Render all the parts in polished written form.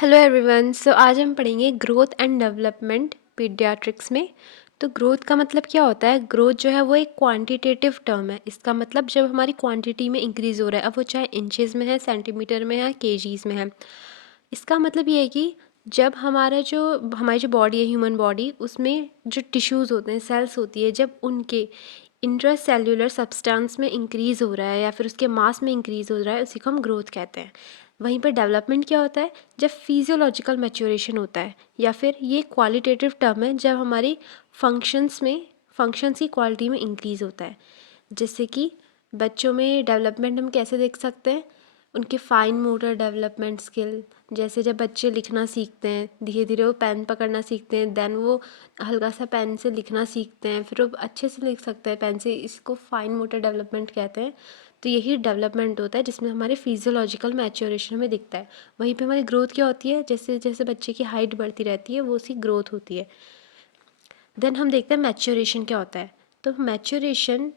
Hello everyone. सो आज हम पढ़ेंगे ग्रोथ एंड डेवलपमेंट पीडियाट्रिक्स में। तो ग्रोथ का मतलब क्या होता है? ग्रोथ जो है वो एक क्वांटिटेटिव टर्म है। इसका मतलब जब हमारी क्वांटिटी में इंक्रीज़ हो रहा है, अब वो चाहे इंचेस में है, सेंटीमीटर में है, केजीज में है। इसका मतलब ये है कि जब हमारी जो बॉडी है, ह्यूमन बॉडी, उसमें जो टिश्यूज़ होते हैं, सेल्स होती है, जब उनके इंट्रासेल्युलर सब्सटेंस में इंक्रीज़ हो रहा है या फिर उसके मास में इंक्रीज़ हो रहा है, उसी को हम ग्रोथ कहते हैं। वहीं पर डेवलपमेंट क्या होता है? जब फिजियोलॉजिकल मैच्योरेशन होता है, या फिर ये क्वालिटेटिव टर्म है जब हमारी फंक्शंस की क्वालिटी में इंक्रीज़ होता है। जैसे कि बच्चों में डेवलपमेंट हम कैसे देख सकते हैं? उनके फाइन मोटर डेवलपमेंट स्किल, जैसे जब बच्चे लिखना सीखते हैं, धीरे धीरे वो पेन पकड़ना सीखते हैं, देन वो हल्का सा पेन से लिखना सीखते हैं, फिर वो अच्छे से लिख सकते हैं पेन से। इसको फाइन मोटर डेवलपमेंट कहते हैं। तो यही डेवलपमेंट होता है जिसमें हमारे फिजियोलॉजिकल मैच्योरेशन में दिखता है। वहीं पे हमारी ग्रोथ क्या होती है? जैसे जैसे बच्चे की हाइट बढ़ती रहती है, वो उसकी ग्रोथ होती है। देन हम देखते हैं मैच्योरेशन क्या होता है। तो maturation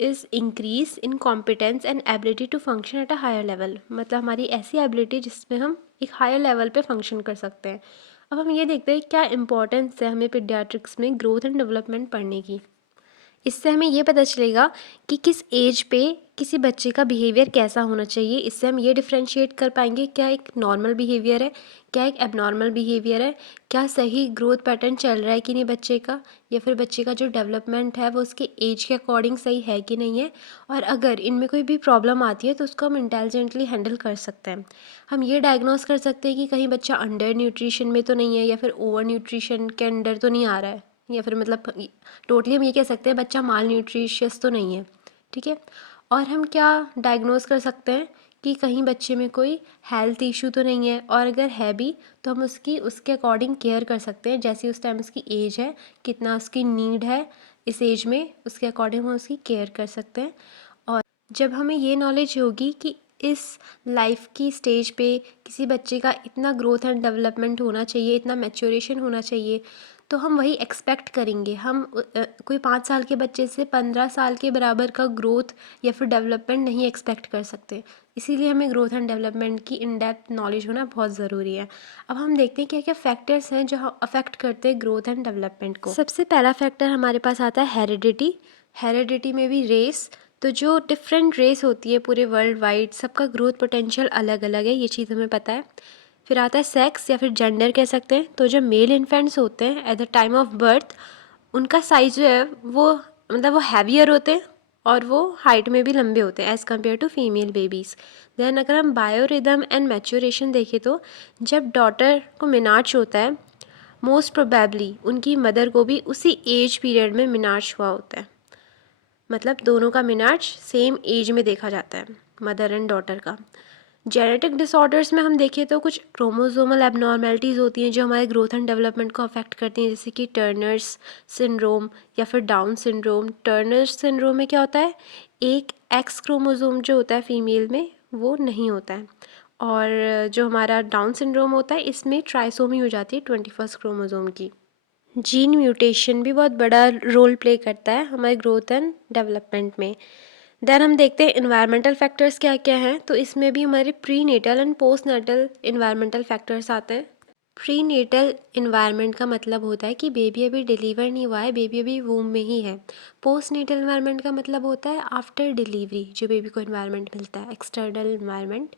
is increase in competence and ability to function at a higher level. मतलब हमारी ऐसी एबिलिटी जिसमें हम एक हायर लेवल पे फंक्शन कर सकते हैं। अब हम ये देखते हैं क्या इंपॉर्टेंस है हमें पीडियाट्रिक्स में ग्रोथ एंड डेवलपमेंट पढ़ने की। इससे हमें ये पता चलेगा कि किस एज पे किसी बच्चे का बिहेवियर कैसा होना चाहिए। इससे हम ये डिफ्रेंशिएट कर पाएंगे क्या एक नॉर्मल बिहेवियर है, क्या एक एबनॉर्मल बिहेवियर है, क्या सही ग्रोथ पैटर्न चल रहा है कि नहीं बच्चे का, या फिर बच्चे का जो डेवलपमेंट है वो उसके एज के अकॉर्डिंग सही है कि नहीं है। और अगर इनमें कोई भी प्रॉब्लम आती है तो उसको हम इंटेलिजेंटली हैंडल कर सकते हैं। हम ये डायग्नोस कर सकते हैं कि कहीं बच्चा अंडर न्यूट्रिशन में तो नहीं है, या फिर ओवर न्यूट्रिशन के अंडर तो नहीं आ रहा है, या फिर मतलब टोटली हम ये कह सकते हैं बच्चा माल न्यूट्रिशियस तो नहीं है। ठीक है। और हम क्या डायग्नोस कर सकते हैं कि कहीं बच्चे में कोई हेल्थ इशू तो नहीं है, और अगर है भी तो हम उसके अकॉर्डिंग केयर कर सकते हैं। जैसे उस टाइम उसकी एज है, कितना उसकी नीड है इस एज में, उसके अकॉर्डिंग हम उसकी केयर कर सकते हैं। और जब हमें ये नॉलेज होगी कि इस लाइफ की स्टेज पे किसी बच्चे का इतना ग्रोथ एंड डेवलपमेंट होना चाहिए, इतना मैच्योरेशन होना चाहिए, तो हम वही एक्सपेक्ट करेंगे। हम कोई 5 साल के बच्चे से 15 साल के बराबर का ग्रोथ या फिर डेवलपमेंट नहीं एक्सपेक्ट कर सकते। इसीलिए हमें ग्रोथ एंड डेवलपमेंट की इन डेप्थ नॉलेज होना बहुत ज़रूरी है। अब हम देखते हैं क्या क्या फैक्टर्स हैं जो अफेक्ट करते हैं ग्रोथ एंड डेवलपमेंट को। सबसे पहला फैक्टर हमारे पास आता है हेरिडिटी। हेरिडिटी में भी रेस। तो जो डिफरेंट रेस होती है पूरे वर्ल्ड वाइड, सबका ग्रोथ पोटेंशियल अलग अलग है, ये चीज़ हमें पता है। फिर आता है सेक्स या फिर जेंडर कह सकते हैं। तो जो मेल इन्फेंट्स होते हैं eight the time of birth, उनका साइज जो है वो मतलब वो हैवियर होते हैं, और वो हाइट में भी लंबे होते हैं as compare to female babies. Then अगर हम बायोरिदम एंड मैच्योरेशन देखें तो जब डॉटर को मिनार्च होता है, मोस्ट प्रोबेबली उनकी मदर को भी उसी एज पीरियड में मिनार्च हुआ होता है। मतलब दोनों का मिनार्च सेम एज में देखा जाता है, मदर एंड डॉटर का। जेनेटिक डिसऑर्डर्स में हम देखें तो कुछ क्रोमोसोमल एबनॉर्मेलिटीज़ होती हैं जो हमारे ग्रोथ एंड डेवलपमेंट को अफेक्ट करती हैं, जैसे कि टर्नर्स सिंड्रोम या फिर डाउन सिंड्रोम। टर्नर्स सिंड्रोम में क्या होता है? एक एक्स क्रोमोसोम जो होता है फीमेल में वो नहीं होता है, और जो हमारा डाउन सिंड्रोम होता है इसमें ट्राइसोमी हो जाती है 21st क्रोमोसोम की। जीन म्यूटेशन भी बहुत बड़ा रोल प्ले करता है हमारे ग्रोथ एंड डेवलपमेंट में। देन हम देखते हैं इन्वायरमेंटल फैक्टर्स क्या क्या हैं। तो इसमें भी हमारे prenatal and postnatal environmental factors आते हैं। प्री नेटल इन्वायरमेंट का मतलब होता है कि बेबी अभी डिलीवर नहीं हुआ है, बेबी अभी वूम में ही है। पोस्ट नेटल इन्वायरमेंट का मतलब होता है आफ्टर डिलीवरी जो बेबी को इन्वायरमेंट मिलता है, एक्सटर्नल इन्वायरमेंट।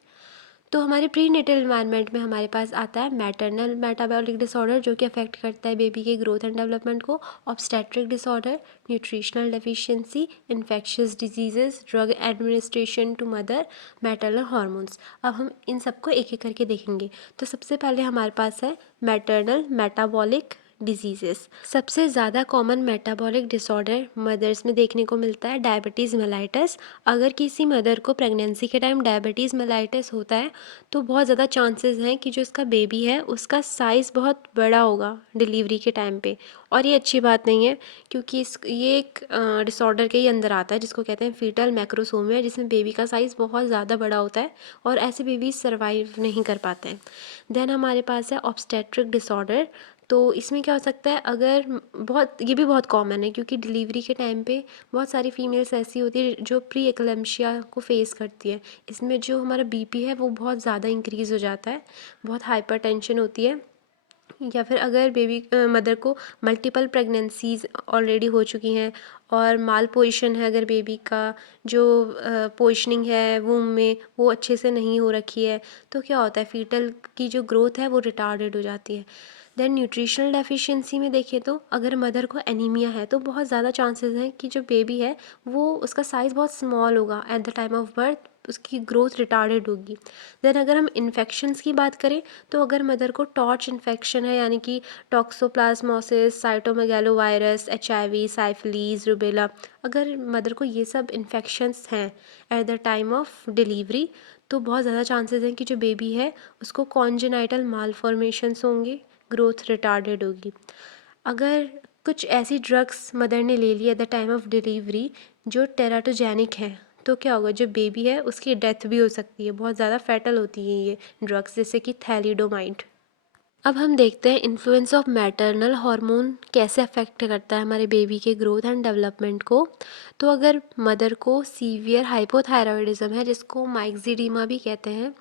तो हमारे प्री नेटल इन्वायरमेंट में हमारे पास आता है मैटरनल मेटाबॉलिक डिसऑर्डर जो कि अफेक्ट करता है बेबी के ग्रोथ एंड डेवलपमेंट को, obstetric disorder, nutritional deficiency, infectious diseases, drug administration to मदर, मैटरनल हार्मोन्स। अब हम इन सबको एक एक करके देखेंगे। तो सबसे पहले हमारे पास है मैटरनल मेटाबॉलिक डिजीजेस। सबसे ज़्यादा कॉमन मेटाबॉलिक डिसऑर्डर मदर्स में देखने को मिलता है डायबिटीज़ मेलाइटस। अगर किसी मदर को प्रेगनेंसी के टाइम डायबिटीज़ मेलाइटस होता है तो बहुत ज़्यादा चांसेस हैं कि जो इसका बेबी है उसका साइज़ बहुत बड़ा होगा डिलीवरी के टाइम पे। और ये अच्छी बात नहीं है, क्योंकि ये एक डिसऑर्डर के ही अंदर आता है जिसको कहते हैं फीटल मैक्रोसोमिया, जिसमें बेबी का साइज़ बहुत ज़्यादा बड़ा होता है और ऐसे बेबीज सर्वाइव नहीं कर पाते हैं। देन हमारे पास है ऑब्स्टेट्रिक डिसऑर्डर। तो इसमें क्या हो सकता है, अगर बहुत, ये भी बहुत कॉमन है क्योंकि डिलीवरी के टाइम पे बहुत सारी फीमेल्स ऐसी होती है जो प्री एक्लेम्शिया को फेस करती है। इसमें जो हमारा बीपी है वो बहुत ज़्यादा इंक्रीज़ हो जाता है, बहुत हाइपरटेंशन होती है। या फिर अगर बेबी मदर को मल्टीपल प्रेगनेंसीज ऑलरेडी हो चुकी हैं और माल पोजिशन है, अगर बेबी का जो पोजिशनिंग है वूम में वो अच्छे से नहीं हो रखी है, तो क्या होता है, फीटल की जो ग्रोथ है वो रिटार्डेड हो जाती है। देन न्यूट्रिशनल डेफिशिएंसी में देखें तो अगर मदर को एनीमिया है तो बहुत ज़्यादा चांसेस हैं कि जो बेबी है वो, उसका साइज़ बहुत स्मॉल होगा eight the time of birth, उसकी ग्रोथ रिटार्डेड होगी। देन अगर हम इन्फेक्शंस की बात करें तो अगर मदर को टॉर्च इन्फेक्शन है, यानी कि टॉक्सोप्लाज्मोसिस, साइटोमेगालोवायरस, HIV, साइफिलीज, रूबेला, अगर मदर को ये सब इन्फेक्शंस हैं eight the time of delivery, तो बहुत ज़्यादा चांसेस हैं कि जो बेबी है उसको कॉन्जेनाइटल मालफॉर्मेशंस होंगे, ग्रोथ रिटार्डेड होगी। अगर कुछ ऐसी ड्रग्स मदर ने ले ली at the time of delivery जो टेराटोजेनिक है, तो क्या होगा, जो बेबी है उसकी डेथ भी हो सकती है, बहुत ज़्यादा फैटल होती हैं ये ड्रग्स, जैसे कि थैलिडोमाइड। अब हम देखते हैं इन्फ्लुएंस ऑफ मैटरनल हार्मोन कैसे अफेक्ट करता है हमारे बेबी के ग्रोथ एंड डेवलपमेंट को। तो अगर मदर को सीवियर हाइपोथायरॉयडिज्म है, जिसको माइक्सिडीमा भी कहते हैं,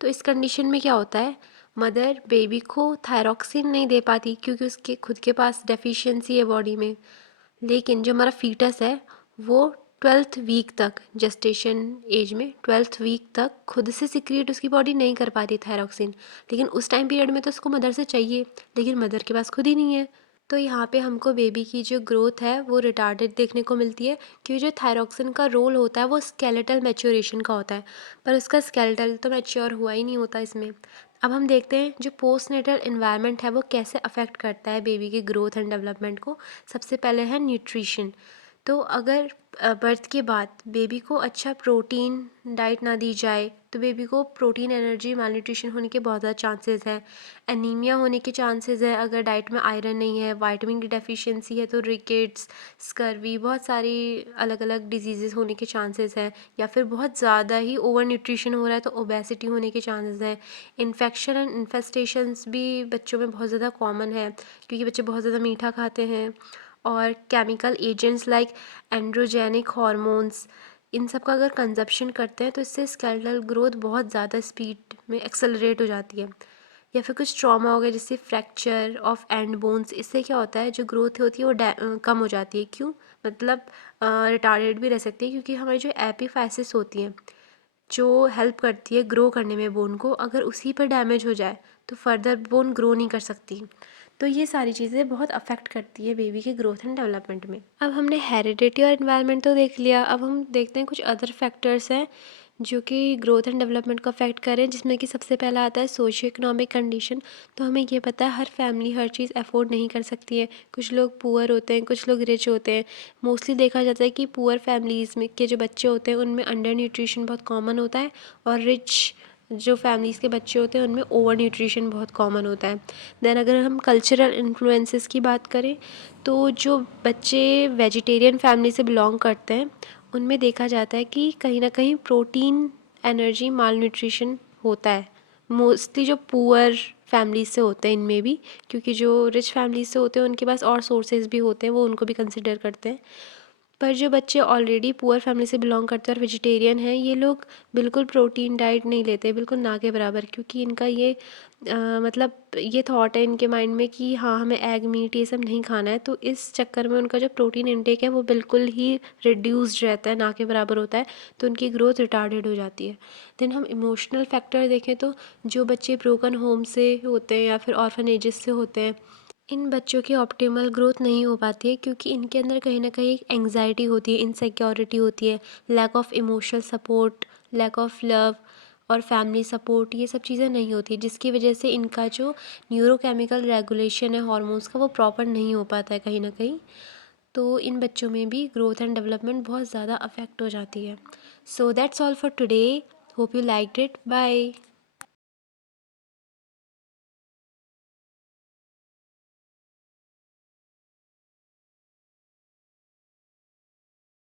तो इस कंडीशन में क्या होता है, मदर बेबी को थायरॉक्सिन नहीं दे पाती क्योंकि उसके खुद के पास डेफिशिएंसी है बॉडी में। लेकिन जो हमारा फीटस है वो 12th वीक तक, जेस्टेशन एज में 12th वीक तक खुद से सिक्रिएट उसकी बॉडी नहीं कर पाती थायरॉक्सिन। लेकिन उस टाइम पीरियड में तो उसको मदर से चाहिए, लेकिन मदर के पास खुद ही नहीं है। तो यहाँ पे हमको बेबी की जो ग्रोथ है वो रिटार्डेड देखने को मिलती है, क्योंकि जो थायरॉक्सिन का रोल होता है वो स्केलेटल मैच्योरेशन का होता है, पर उसका स्केलेटल तो मैच्योर हुआ ही नहीं होता इसमें। अब हम देखते हैं जो पोस्ट नेटल इन्वायरमेंट है वो कैसे अफेक्ट करता है बेबी के ग्रोथ एंड डेवलपमेंट को। सबसे पहले है न्यूट्रिशन। तो अगर बर्थ के बाद बेबी को अच्छा प्रोटीन डाइट ना दी जाए तो बेबी को प्रोटीन एनर्जी मालन्यूट्रिशन होने के बहुत ज़्यादा चांसेस हैं। एनीमिया होने के चांसेस है अगर डाइट में आयरन नहीं है, वाइटामिन की डेफिशिएंसी है तो रिकेट्स, स्कर्वी, बहुत सारी अलग अलग डिजीज़ेस होने के चांसेस हैं। या फिर बहुत ज़्यादा ही ओवर न्यूट्रिशन हो रहा है तो ओबेसिटी होने के चांसेस हैं। इन्फेक्शन एंड इन्फेस्टेशंस भी बच्चों में बहुत ज़्यादा कॉमन है क्योंकि बच्चे बहुत ज़्यादा मीठा खाते हैं, और chemical agents like androgenic hormones, इन सब का अगर कंजप्शन करते हैं तो इससे स्केलेटल ग्रोथ बहुत ज़्यादा स्पीड में एक्सेलरेट हो जाती है। या फिर कुछ ट्रॉमा हो गया जैसे फ्रैक्चर ऑफ एंड बोन्स, इससे क्या होता है जो ग्रोथ होती है वो कम हो जाती है। क्यों, मतलब रिटार्डेड भी रह सकती है क्योंकि हमारी जो एपिफाइसिस होती है जो हेल्प करती है ग्रो करने में बोन को, अगर उसी पर डैमेज हो जाए तो फर्दर बोन ग्रो नहीं कर सकती। तो ये सारी चीज़ें बहुत अफेक्ट करती है बेबी के ग्रोथ एंड डेवलपमेंट में। अब हमने हेरिडिटी और इन्वायरमेंट तो देख लिया, अब हम देखते हैं कुछ अदर फैक्टर्स हैं जो कि ग्रोथ एंड डेवलपमेंट को अफेक्ट करें, जिसमें कि सबसे पहला आता है सोशियो इकोनॉमिक कंडीशन। तो हमें ये पता है हर फैमिली हर चीज़ अफोर्ड नहीं कर सकती है, कुछ लोग पुअर होते हैं, कुछ लोग रिच होते हैं। मोस्टली देखा जाता है कि पुअर फैमिलीज़ में के जो बच्चे होते हैं उनमें अंडर न्यूट्रिशन बहुत कॉमन होता है, और रिच जो फैमिलीज़ के बच्चे होते हैं उनमें ओवर न्यूट्रिशन बहुत कॉमन होता है। देन अगर हम कल्चरल इन्फ्लुएंसेस की बात करें तो जो बच्चे वेजिटेरियन फैमिली से बिलोंग करते हैं उनमें देखा जाता है कि कहीं ना कहीं प्रोटीन एनर्जी माल न्यूट्रिशन होता है। मोस्टली जो पुअर फैमिलीज से होते हैं इनमें भी, क्योंकि जो रिच फैमिलीज से होते हैं उनके पास और सोर्सेज भी होते हैं, वो उनको भी कंसिडर करते हैं। पर जो बच्चे ऑलरेडी पुअर फैमिली से बिलोंग करते हैं और वेजिटेरियन हैं, ये लोग बिल्कुल प्रोटीन डाइट नहीं लेते, बिल्कुल ना के बराबर, क्योंकि इनका ये मतलब ये थॉट है इनके माइंड में कि हाँ हमें एग मीट ये सब नहीं खाना है, तो इस चक्कर में उनका जो प्रोटीन इनटेक है वो बिल्कुल ही रिड्यूस्ड रहता है, ना के बराबर होता है, तो उनकी ग्रोथ रिटार्डेड हो जाती है। देन हम इमोशनल फैक्टर देखें तो जो बच्चे ब्रोकन होम से होते हैं या फिर ऑर्फनेजेस से होते हैं, इन बच्चों की ऑप्टिमल ग्रोथ नहीं हो पाती है क्योंकि इनके अंदर कहीं ना कहीं एंग्जाइटी होती है, इनसिक्योरिटी होती है, lack of emotional support, lack of love और फैमिली सपोर्ट, ये सब चीज़ें नहीं होती, जिसकी वजह से इनका जो न्यूरोकेमिकल रेगुलेशन है हार्मोन्स का वो प्रॉपर नहीं हो पाता है कहीं ना कहीं। तो इन बच्चों में भी ग्रोथ एंड डेवलपमेंट बहुत ज़्यादा अफेक्ट हो जाती है। So that's all for today, hope you liked it, bye.